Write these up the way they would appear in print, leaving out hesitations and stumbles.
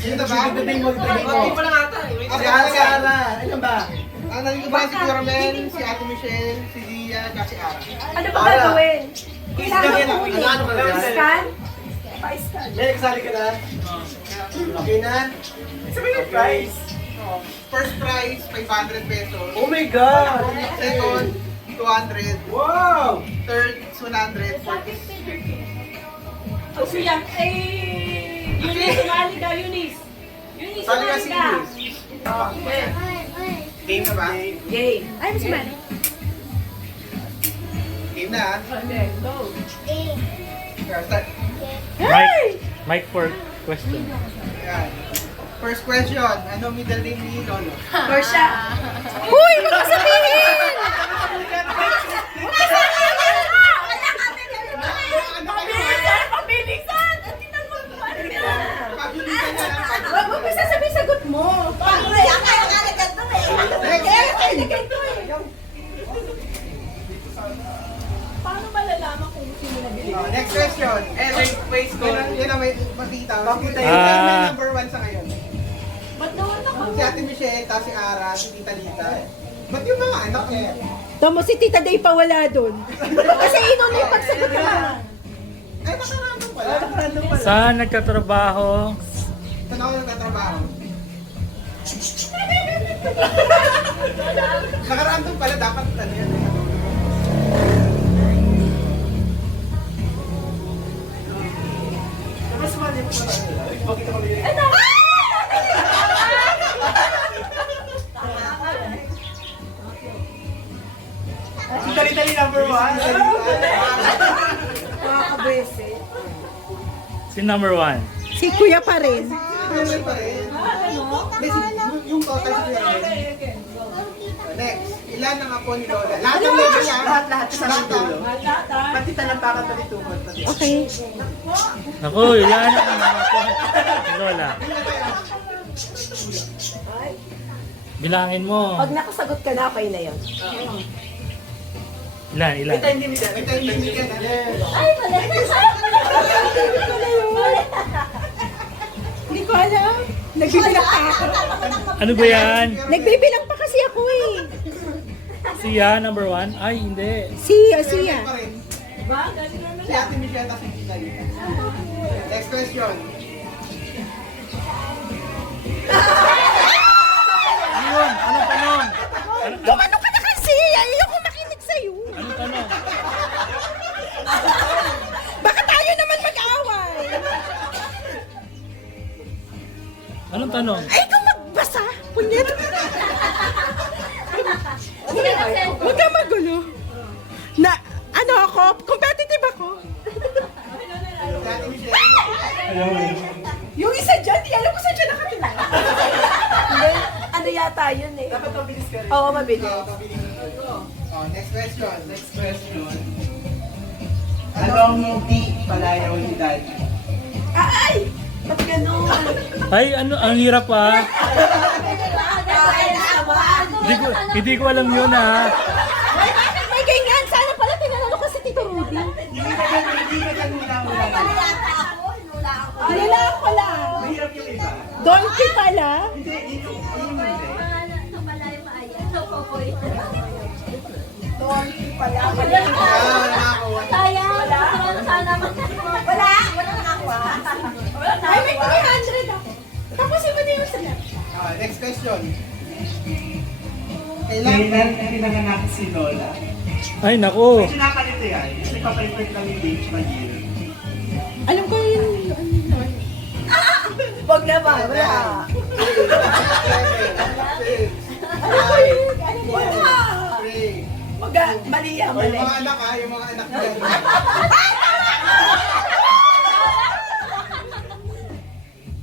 Sino na ba? Hindi pa lang ata eh. Si Ara. Ano ba? Ang nandito ba si Carmen, si Ate Michelle, si Zia, at si Ara. Ano ba gagawin? Kailangan Kailangan mo mo ano ka na? scan? Pa-scan. Next, sali ka na. Okay na? Sabi yung price. First prize, 500 pesos. Oh my God! Second, 200. Wow! Third, 100. Fourth, O siya, eh, Eunice, sumali ka, Eunice. Eunice, sali ka sumali si ka. Luis. Game na ba? Yay. Ay, mas sumali. Game na. Okay, go. Start. Mike for question. Ayan. First question, ano middle name ni Lolo? Portia. Uy, huwag mo sabihin! Pabilisan! Pabilisan! Tingnan mo kung ano yan. Pabilisan na lang. Huwag mo pa sasabihin sagot mo. Paano na yan? Kaya nga naganda eh. Kaya naganda eh. Paano malalaman kung sino nabili? Next question. May score. Yun na may makita. Bakit May tayo? number 1 sa ngayon. Ba't naman ako? Si Ate Michelle, tapos si Ara, si Tita Lita. Ba't yung mga anak eh? Tamo si Tita Day pa wala doon. Kasi inuna yung pagsagot ka. Ay, nakarandom pala. Saan nagtatrabaho? Saan ako nagtatrabaho? Nakarandom pala, dapat ano yan. Mas mali mo pala. Bakit ako yun? Si Dali-Dali number 1. Makakabese. Si number 1. Si Kuya pa rin. Ano pa rin? Yung total si Kuya Ren. Next, ilan ang apo ni Lola? Lahat ng level yan. Lahat sa Lahat dulo. Lahat ah. Pati talampakan pati tubod. Okay. Naku, yan ang mga po. Lola. Bilangin mo. Pag nakasagot ka na, okay na yun. Ilan, ilan? May time limit yan. May time limit yan. Ay, mali. Hindi ko alam. Nagbibilang pa ako. Ano ba yan? Nagbibilang pa kasi ako eh. Siya, number 1? Ay, hindi. Siya. Pa rin. Ba? Galing naman Si Ate Michelle, tapos si Tita Lita. Next question. Ano yun? Anong tanong? Gumano ka na kasi. Ayoko makinig sa'yo. Anong tanong? Baka tayo naman mag-away. Anong tanong? Ay, ikaw magbasa. Punyet. Huwag ka magulo. Na, ano ako? Competitive ako. Si Ate Michelle. Yung isa dyan, di alam ko saan dyan nakatila. Ano yata yun eh. Dapat mabilis ka rin. Oo, mabilis. Oh, next question. Next question. Ano ang hindi palayaw ni Daddy? Ay! Ba't ganun? Ay, ano, ang hirap pa. Hindi ko alam yun ha. May ganyan. Sana pala tinanong ko si Tito Rudy. Hindi ka dyan hula-hula. Nila ko lang. Mahirap yung iba. Donkey pala. Hindi, yun yung hindi. Ayan, nakakuha. Ay, may 300 ako. Tapos iba na yung sila. Next question. Kailan pinanganak si Lola? Ay, naku. Medyo nakalito yan. Kasi papalit lang yung date mag-year. Alam ko yun. Wag na ba? Wala. Alam ko yun. Ano ba? Mali yan, Yung mali. mga anak ha, yung mga anak dyan.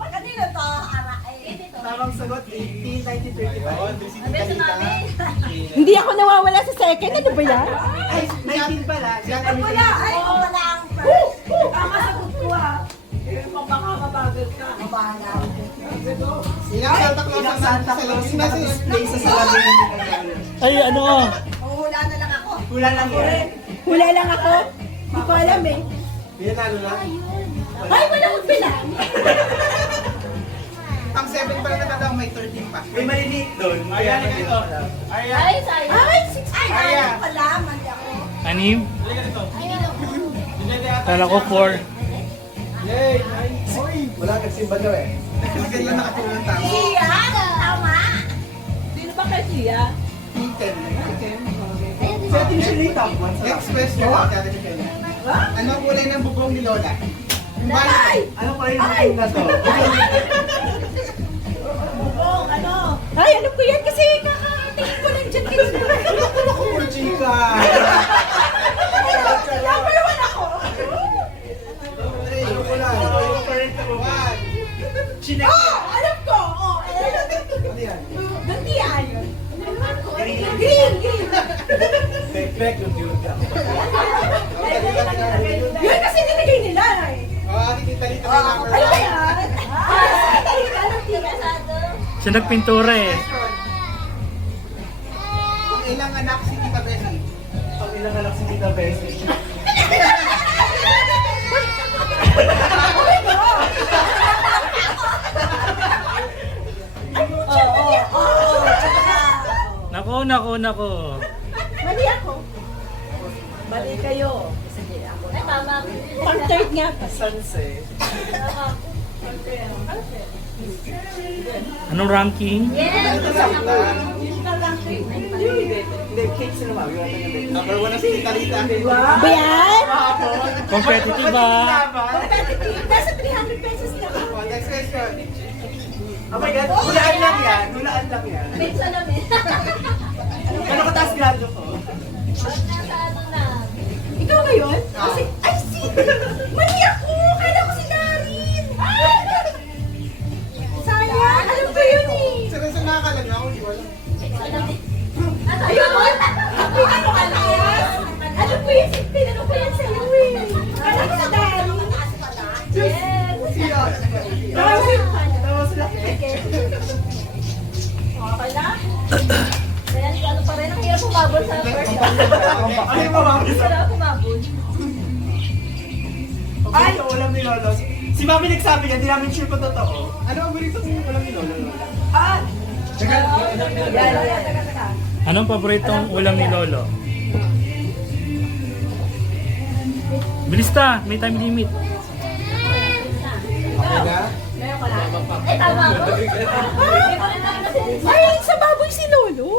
Kanina to, Tamang sagot, 18, 1935. Oh, si Tita Lita. Hindi ako nawawala sa second. Ano ba yan? Ay, 19 pala. Si Ate Michelle. Ay, wala ang first. Tama sagot ko ah. Makakabagal ka. Kabana. Ilang Santa Claus Ilang ang Santa sa Claus Santa na display sa salamin ni Lola. Ay, ano? Uhula na lang ako. Hula lang yan. Hula lang ako. Hindi ko alam eh. Pinanalo na. Ay, wala akong bilang. pa. May maliliit doon. Ayan, ito. Ayan. Ay, sayang. Ay, 6 Ayan. Pala, mali ako. Anim? Halika dito. Kala ko 4. Yay! Nice! Wala nagsimba daw eh. Maganda lang nakatulong ng tao. Tia! Tama! Sino ba kay Tia? Iten. Sa atin siya na top 1 sa Next question. Ate Michelle. Ano ang kulay ng bubong ni Lola? Ay! Ano pa yung na to? Bubong, ano? Ay, alam ko yan kasi kakatingin ko lang dyan. Ano ko po, chika? Number 1 ako! Ano ko lang? Yung current na One. Chinek. Oh! Alam ko! Oh, Ano yan? Ng Tia yun. Green. Green! Green! Back yung beauty ako. Yun kasi nilagay nila eh. Ate Tita Lita na number Ano ba 1. yan? Ah, talaga ng Tia Sado. Siya nagpintura eh. Question. Kung ilang anak si Tita Bessie? Ang ilang anak si Tita Bessie. Nako. Mali ako. Mali kayo. Ay, tama. Pang third nga pa. Sanse. Anong ranking? Yes! Hindi, cake sila mami. Wala tayong bake. Number 1 na si Tita Lita. Ba yan? Competitive ba? Nasa 300 pesos na. Oh, next question. Oh my God, hulaan lang yan. Hulaan lang yan. Pizza lang eh. Ano kataas grado ko? Nasa ano na. Ikaw ngayon? Ah. Ay, si... Mali ako! Kala ko si Darin! Sayang! Alam ko yun eh! Sa nakakalam na ako, di wala. Pizza lang eh. Ayun! Ano ka na yan? Alam ko yun! Pinanong ko yan sa'yo eh! Kala ko si Darin! Yes! Siya. Tawa sila. Okay na? Kaya ano pa rin, ang hirap umabot sa first round. Ano yung mami sa... Hirap umabot. Ay, ulam ni Lolo. Si Mami nagsabi niya, di namin sure kung totoo. Ano ang burrito kung ulam ni Lola? Ah! Teka, Teka. Anong paboritong ulam ni Lolo? Bilis ta, may time limit. okay na? Meron ko na. Eh, tama ako. Hindi ko rin lang kasi. Ay, sa baboy si Lolo!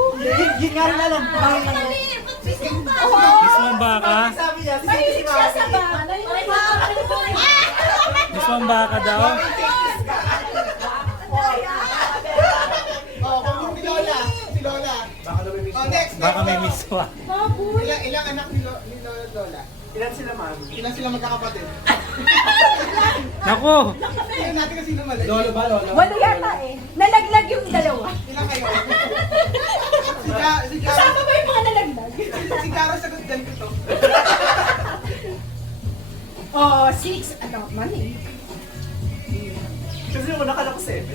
Yun nga rin alam ko. Kami, pagpising pa. Gusto mong baka? Sabi niya, si Mahilig siya sa Mami. bahay. Ay, Gusto mong baka daw? Oh, kung si Lola. Si Lola. Baka daw may miss. Oh, next. Baka may miswa. Ilang anak ni Lola? Ilan sila, Mami? Ilan sila magkakapatid? Nako! Tingnan natin kasi sino mali. Lolo ba, Lolo? Walo yata eh. Nalaglag yung dalawa. Ilan kayo? Si Kasama ba yung mga nalaglag? Si Cara sagot dyan ko to. Oh, 6. Ano man eh. Kasi yung nakala ko 7.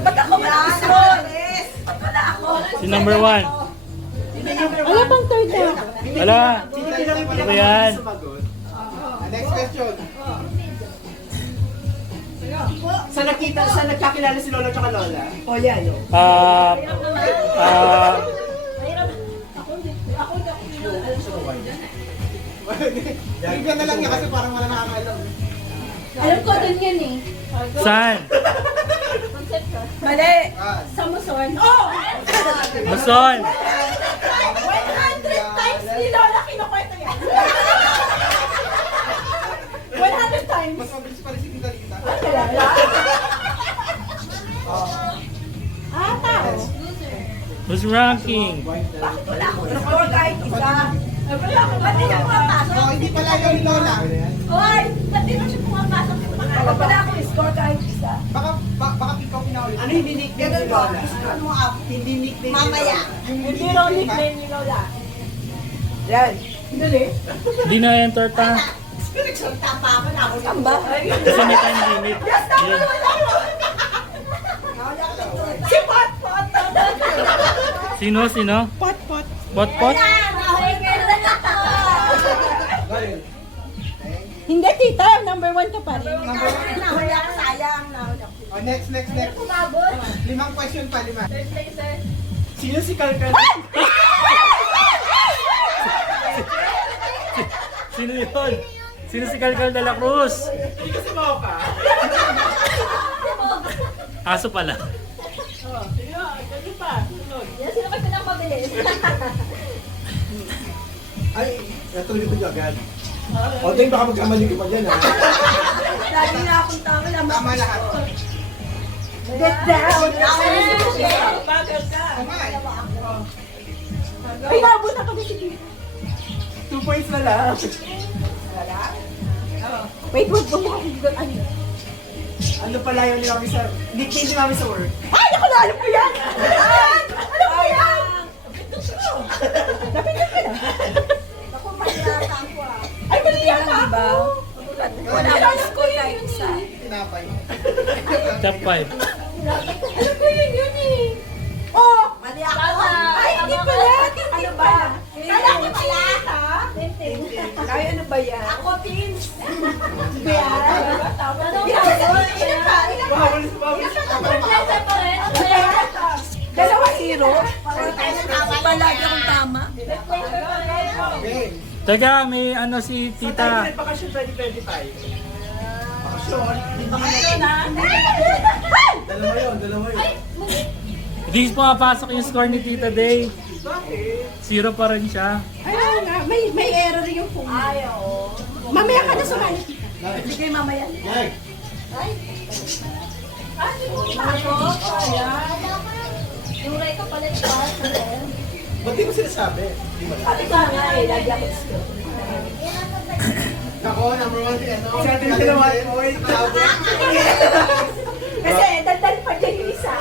ba't ako mag-isol? Ba't wala ako? Si number 1. Ano bang third na? Wala. Hindi lang Ano ba yan? sumagot. Next question. Sa nagkakilala si Lolo at Lola? Oh, yan. Ah... Mahirap. Ako hindi ako Bigyan na lang niya kasi parang wala nakakaalam. Alam ko dun yan eh. Saan? Concept ka. Mali. Ah, Sa Muson. Oh! Luzon! 100 times ni Lola kinukwento yan. 100 times. mas mabilis pa rin si Tita Lita. Ah, tao. Who's ranking? Bakit wala ako? Score kahit isa. Wala ako. Ba't di na pumapasok? Oh, hindi pala yun ni Lola. Hoy! Ba't di na siya pumapasok sa pangalan? Wala ako score kahit isa. Baka ikaw pinaulit. Ano hindi nickname ni Lola? Hindi nickname ni Mamaya. Lola. Hindi raw nickname ni Lola. Yan. Dali. Di na enter ta. Nagsalita pa ako na ako yung ba? Kasi may time limit. Yun. Si Pot Pot! Sino? Pot, pot. Pot? Hindi, tita. Number 1 ka pa rin. Sayang. Oh, next. Kumabot. 5 question pa, 5. Third places. Sino si Kalkal? Sino yun? Sino si Calcal de la Cruz? Hindi kasi mo ka. Aso pala. Oh, sige, ganyan pa. Sunod. Yan, sino kayo pinapabilis? Ay, natuloy ko agad. O, tingin baka magkamali ko pa dyan, ha? Lagi na akong tama na. Tama lahat. Get down. Yes. Bagal ka. Tama eh. Ay, nabot ako ni Sige. 2 points na lang. Wait, wag mo ako. Ano pala yun ni Mami sa... Nickname ni Mami sa work? Ay, ako na alam ko yan! Alam ko yan! Napinit ka na. Ako, maliyata ako ah. Ay, maliyata ako. Wala akong score kahit isa. Tinapay. Top 5. Alam ko yun eh. Oh! Mali ako. Ay, hindi pala. Ano ba? Kala ko maliyata. Tintin. Ay, ano ba yan? Ako, pins. Tama. Ano Ilan ba? ilan ka? Ilan ka? Bawal sa bawal. Surpresa pa rin. Dalawa zero. Palagi akong tama. Okay. Teka, may ano si Sa tayo tita. bakasyon 2025. Bakasyon. Dalawa yun. Hindi pumapasok yung score ni Tita Day. Bakit? 0 pa rin siya. Ay, oo nga. May error yung phone. Ay, oo. Mamaya ka na sumali. Sige, mamaya. Nay, Yung right ka pala siya. ba't di mo sinasabi? Di ba? Ate ka nga eh. Lagi ako gusto. Ako, number 1 si ano. Si Ate Ate na 1 point. Kasi dagdag pa dyan yung isa.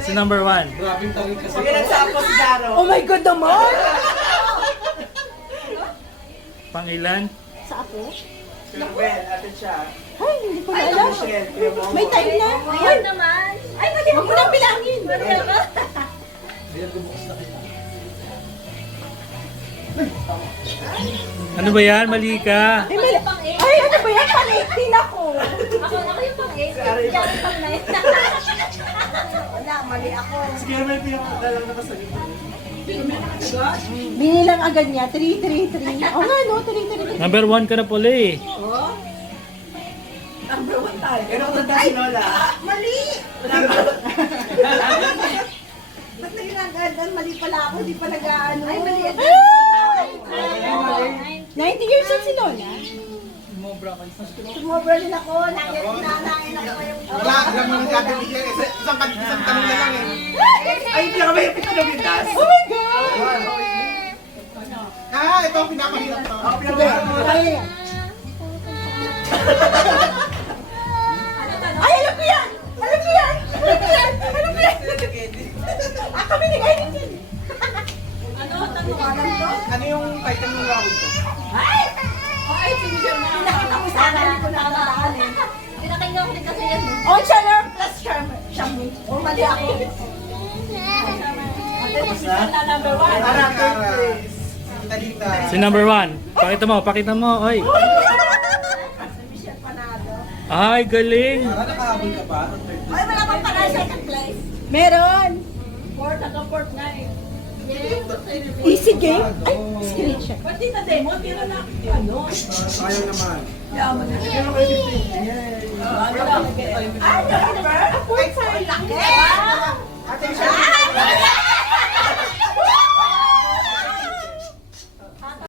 Si number 1. Grabing tarik kasi. Sige, nagsapo si Daro. Oh my God naman! Pangilan? Sa ako? Sir Bel, ate siya. Ay, hindi ko na alam. Michelle, Kuya Momo. May time na. Ayan naman. Ay, Huwag mo nang bilangin. Maria ka. Ayan, bumukas na kita. Ano ba yan? Mali ka. Ay, mali. Ay, ano ba yan? Pang-18 ako. Ako yung pang-8. Hindi ako pang-9. Wala, mali ako. Si Kermel, pinakadalang nakasalita. Binilang agad niya. 3. Oo nga, no? 3. Number 1 ka na pala eh. Number 1 tayo. Pero kung tanda si Lola. Mali! Ba't naging mali pala ako? Di pa nag-ano. Ay, mali. 90 years old si Lola. Sumobra din ako. Nangin ako yung... Wala, alam mo nang gagawin yan. Isang tanong na lang eh. Ay, hindi ka ba yung pinagawintas? Oh my God! Ito ang pinakamahirap to. Ako pinagawintas. Ay, alam ko yan! Alam ko yan! Alam ko yan! Alam ko yan! Ah, kami ni Kainin yan. Ano? Tanong alam to? Ano yung title ng round to? Ay! Ay, pinakita ko sana. Hindi ko nakakadaan eh. Pinakinggan ko din kasi yan. On Chanel plus Xiaomi. O, mali ako. Tapos na? Number 1. Parang third place. Talita. Si number 1. Pakita mo. Oy. Michelle Panado. Ay, galing. Para nakahabol ka pa. ng third Ay, wala pang pala second place. Meron. Fourth, naka-fourth na eh. Easy game. Ay, screenshot. Ba't di na demo? Tira na ano? Sayang naman. Pero kayo 15. Yay! Ay, number?